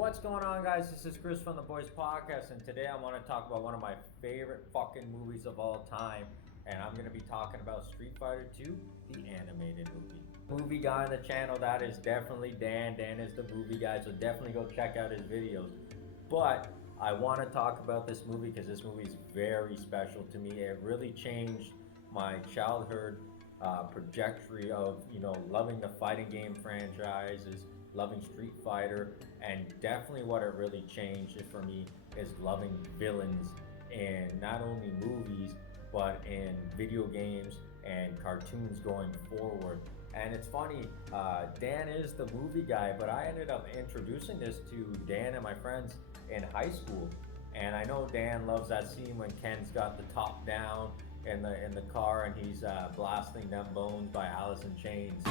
What's going on, guys? This is Chris from the Boys Podcast, and today I want to talk about one of my favorite fucking movies of all time, and I'm going to be talking about Street Fighter 2, the animated movie. Movie guy on the channel, that is definitely Dan. Dan is the movie guy, so definitely go check out his videos. But I want to talk about this movie because this movie is very special to me. It really changed my childhood trajectory of loving the fighting game franchises, loving Street Fighter, and definitely what it really changed for me is loving villains in not only movies but in video games and cartoons going forward. And it's funny, Dan is the movie guy, but I ended up introducing this to Dan and my friends in high school. And I know Dan loves that scene when Ken's got the top down in the car and he's blasting them bones by Alice in Chains.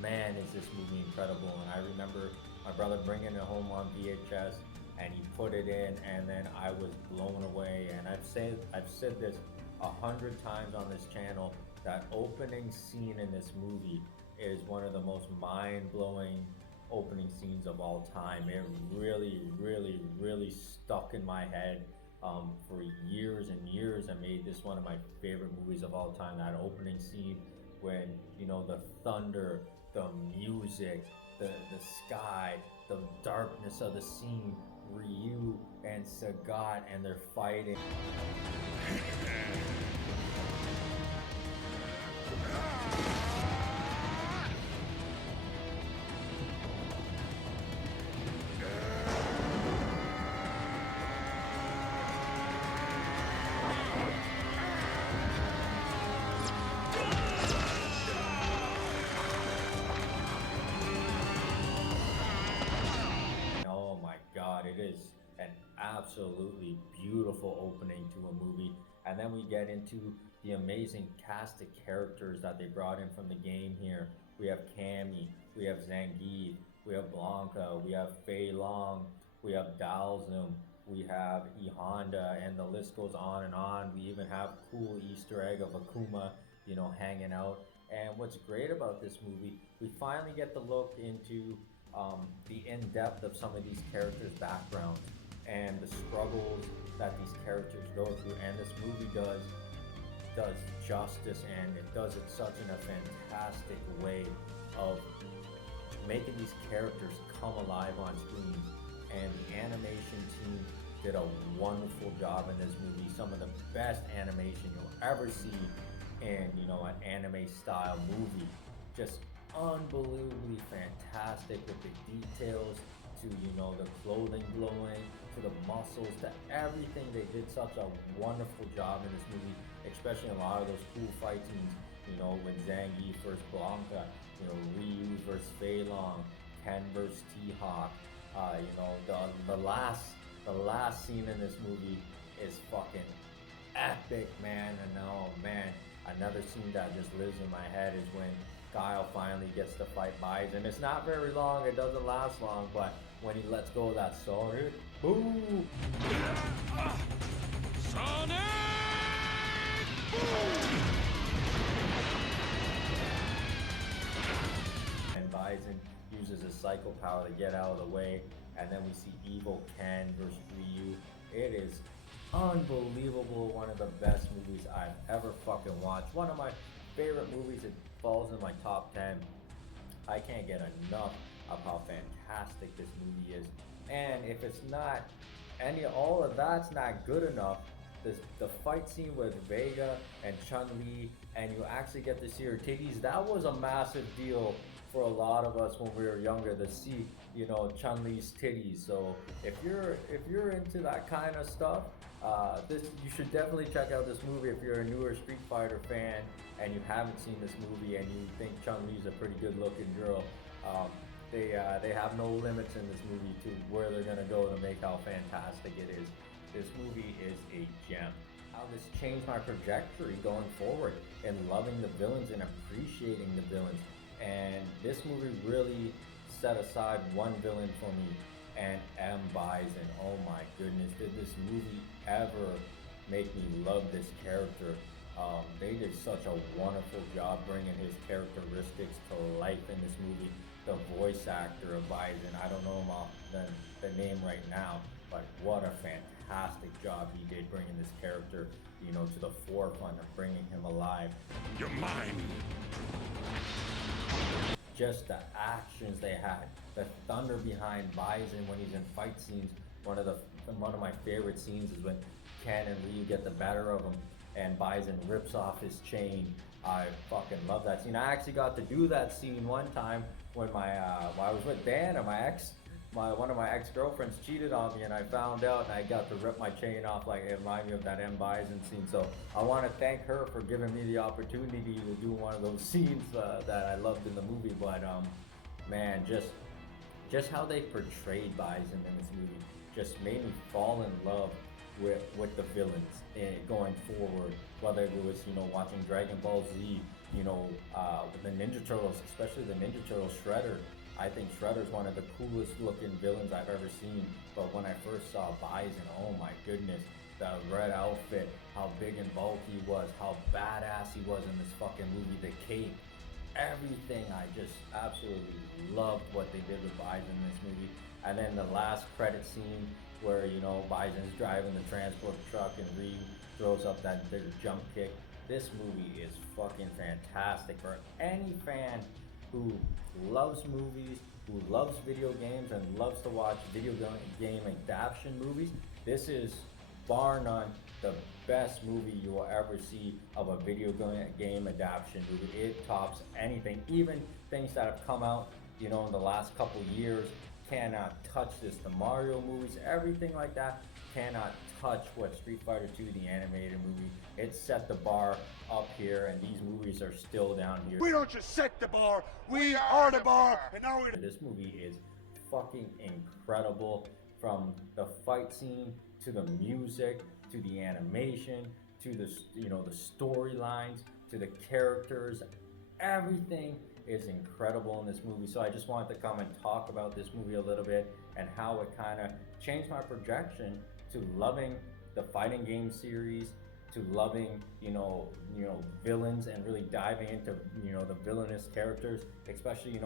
Man, is this movie incredible. And I remember my brother bringing it home on VHS and he put it in, and then I was blown away. And I've said this 100 times on this channel, that opening scene in this movie is one of the most mind-blowing opening scenes of all time. It really stuck in my head for years and years. I made this one of my favorite movies of all time. That opening scene when the thunder, the music, the sky, the darkness of the scene, Ryu and Sagat, and they're fighting. Oh my God, it is an absolutely beautiful opening to a movie. And then we get into the amazing cast of characters that they brought in from the game here. We have Cammy, we have Zangief, we have Blanca, we have Fei Long, we have Dalzum, we have E Honda, and the list goes on and on. We even have cool Easter egg of Akuma, hanging out. And what's great about this movie, we finally get to look into the in-depth of some of these characters' backgrounds and the struggles that these characters go through. And this movie does justice, and it does it such in a fantastic way of making these characters come alive on screen. And the animation team did a wonderful job in this movie. Some of the best animation you'll ever see in an anime style movie. Just unbelievably fantastic, with the details to the clothing glowing, to the muscles, to everything. They did such a wonderful job in this movie, especially a lot of those cool fight scenes, with Zangief versus Blanca, Ryu versus Fei Long, Ken versus T-Hawk. The last scene in this movie is fucking epic, man. And oh man, another scene that just lives in my head is when Guile finally gets to fight Bison. It's not very long, it doesn't last long, but when he lets go of that Sonic, boom! Sonic! And Bison uses his psycho power to get out of the way, and then we see Evil Ken versus Ryu. It is unbelievable, one of the best movies I've ever fucking watched. One of my favorite movies. It falls in my top 10. I can't get enough of how fantastic this movie is. And if it's not all of that's not good enough, the fight scene with Vega and Chun-Li, and you actually get to see her titties, that was a massive deal for a lot of us when we were younger, to see Chun-Li's titties. So if you're into that kind of stuff, you should definitely check out this movie. If you're a newer Street Fighter fan and you haven't seen this movie and you think Chun-Li's a pretty good looking girl, they have no limits in this movie to where they're gonna go to make how fantastic it is. This movie is a gem. How this changed my trajectory going forward and loving the villains and appreciating the villains. And this movie really set aside one villain for me, and M. Bison. Oh my goodness, did this movie ever make me love this character? They did such a wonderful job bringing his characteristics to life in this movie. The voice actor of Bison, I don't know him off the name right now, but what a fantastic job he did bringing this character, to the forefront of bringing him alive. You're mine. Just the actions they had, the thunder behind Bison when he's in fight scenes. One of my favorite scenes is when Ken and Ryu get the better of him, and Bison rips off his chain. I fucking love that scene. I actually got to do that scene one time when I was with Dan and one of my ex-girlfriends cheated on me, and I found out, and I got to rip my chain off. Like, it reminded me of that M. Bison scene. So I want to thank her for giving me the opportunity to do one of those scenes that I loved in the movie. But man, just how they portrayed Bison in this movie just made me fall in love with the villains going forward. Whether it was watching Dragon Ball Z, with the Ninja Turtles, especially the Ninja Turtle Shredder. I think Shredder's one of the coolest looking villains I've ever seen. But when I first saw Bison, oh my goodness, the red outfit, how big and bulky he was, how badass he was in this fucking movie, the cape, everything. I just absolutely loved what they did with Bison in this movie. And then the last credit scene where, Bison's driving the transport truck and Ryu throws up that big jump kick. This movie is fucking fantastic for any fan who loves movies, who loves video games, and loves to watch video game adaptation movies. This is, bar none, the best movie you will ever see of a video game adaptation movie. It tops anything. Even things that have come out, in the last couple years cannot touch this. The Mario movies, everything like that cannot touch what Street Fighter 2, the animated movie. It set the bar up here, and these movies are still down here. We don't just set the bar, we are the bar, and now we're This movie is fucking incredible, from the fight scene to the music to the animation to the the storylines to the characters. Everything is incredible in this movie. So I just wanted to come and talk about this movie a little bit and how it kind of changed my projection to loving the fighting game series, to loving villains, and really diving into the villainous characters, especially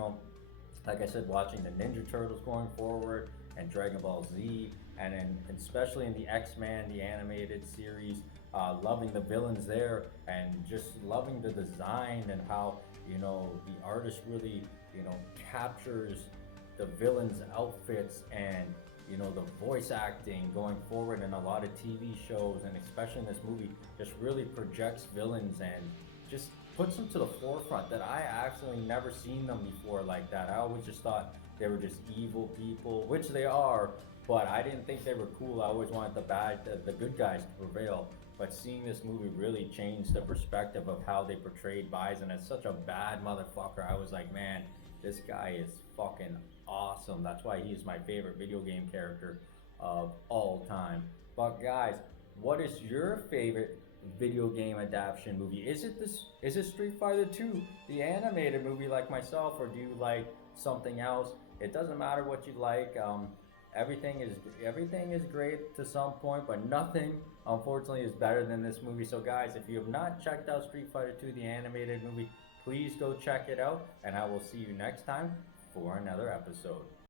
like I said, watching the Ninja Turtles going forward and Dragon Ball Z, and especially in the X-Men, the animated series, loving the villains there, and just loving the design and how the artist really captures the villains' outfits, and the voice acting going forward in a lot of TV shows, and especially in this movie, just really projects villains and just puts them to the forefront that I actually never seen them before like that. I always just thought they were just evil people, which they are, but I didn't think they were cool. I always wanted the good guys to prevail. But seeing this movie really changed the perspective of how they portrayed Bison as such a bad motherfucker. I was like, man, this guy is fucking awesome. That's why he's my favorite video game character of all time. But guys, what is your favorite video game adaptation movie? Is it Street Fighter 2, the animated movie, like myself, or do you like something else? It doesn't matter what you like. Everything is great to some point, but nothing, unfortunately, is better than this movie. So guys, if you have not checked out Street Fighter 2, the animated movie, please go check it out, and I will see you next time for another episode.